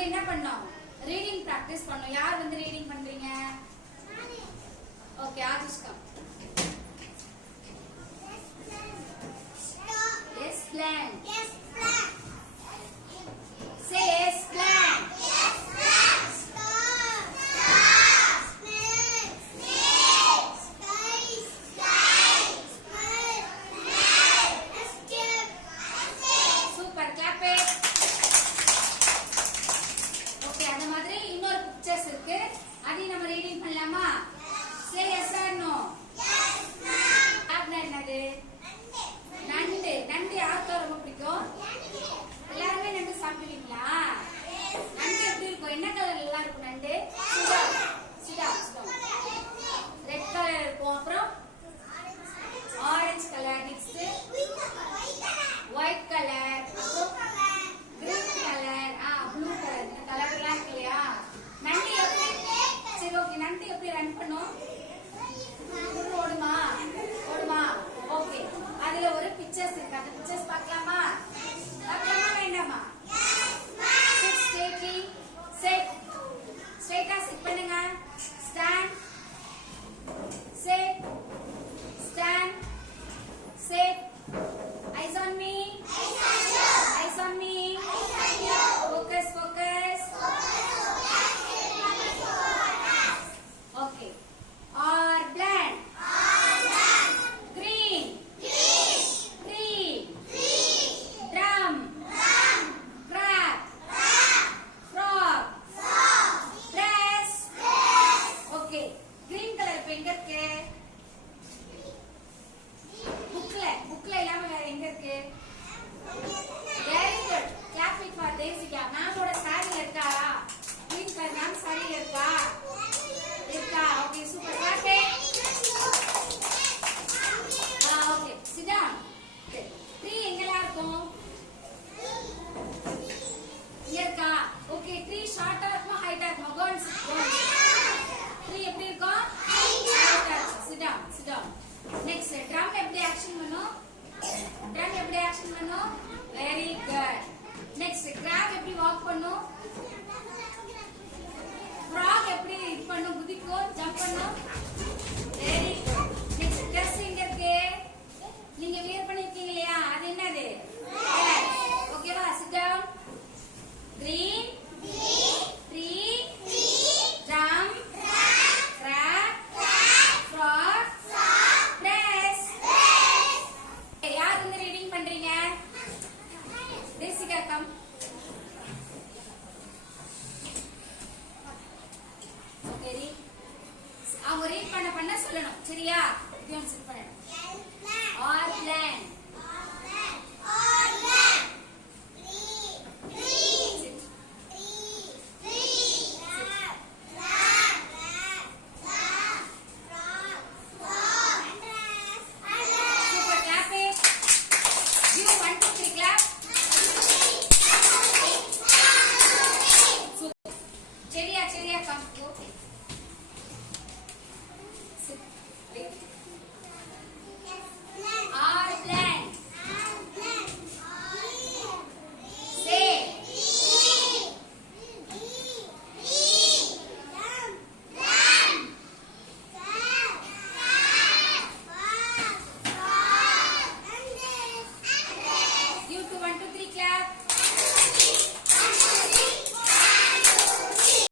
வந்து என்ன பண்ணோம்? ரீடிங் பிராக்டிஸ் பண்ணோம். யார் வந்து ரீடிங் பண்றீங்க? ஓகே, ஆதிஷ்கா. Yes, plan. Yes, plan. Say yes, plan. Yes, plan. Star. Star. Snake. Snake. Sky. Sky. Smile. Smile. Escape. Escape. Super, clap it. Okay, அந்த மாதிரி இன்னொரு பிக்சர்ஸ் இருக்கு. அதையும் நம்ம ரீடிங் பண்ணலாமா? Say yes or no. Yes, ma'am. அப்படின்னா என்னது? நண்டு. நண்டு யாருக்கு ரொம்ப பிடிக்கும்? எல்லாருமே நண்டு சாப்பிடுவீங்களா? நண்டு எப்படி இருக்கும்? என்ன கலர்ல எல்லாம் இருக்கும் நண்டு? சிடா ரெட் கலர் இருக்கும். அப்புறம் orange colour. Next white colour. அப்புறம் கிரீன் கலர். Blue colour. இந்த கலர் எல்லாம் இருக்கு இல்லையா? நண்டு எப்படி? சரி, ஓகே. நண்டு எப்படி ரன் பண்ணும்? ஓடுமா? ஓடுமா? ஓகே, அதுல ஒரு பிக்சர்ஸ் இருக்கு. அந்த பிக்சர்ஸ் பார்க்கலாமா? பார்க்கலாமா வேண்டாமா? Sit straightly. சிட் ஸ்ட்ரெயிட்டா சிட் பண்ணுங்க. Stand. Sit. Stand. Sit. Eyes on me. Eyes on me. Focus. Focus. Okay. Our plan. Green. Tree. Drum. Crab. Frog. Dress. Okay. Green color இப்ப எங்க இருக்கு? புக்ல இல்லாம வேற எங்க இருக்கு? Very good. Clap it for Desika. மேமோட சாரில இருக்கா? Green color மேம் சாரில இருக்கா? இருக்கா? Okay, super. Clap it. Okay, sit down. Tree எங்கெல்லாம் இருக்கும்? இங்க இருக்கா? Okay, tree short ஆ இருக்குமா height ஆ இருக்குமா? Go and sit. Go and sit. Tree எப்படி இருக்கும்? Height ஆ இருக்கும். Sit down. Sit down. Next, drum எப்படி action பண்ணும்? Drum எப்படி action பண்ணும்? Very good. Next, crab எப்படி walk பண்ணும்? Frog எப்படி இது பண்ணும்? குதிக்கும், jump பண்ணும்? Very good. Next, dress எங்க இருக்கு? நீங்க வியர் பண்ணிருக்கீங்க இல்லையா? அது என்னது? ஓகேவா? Sit down. Green. Tree. Drum. Crab. Frog. Dress. யார் வந்து ரீடிங் பண்றீங்க? தேசிகா கம். ஓகே, அவங்க ரீட் பண்ண சொல்லணும். சரியா? இப்படி சிட் பண்ணணும். Or plan.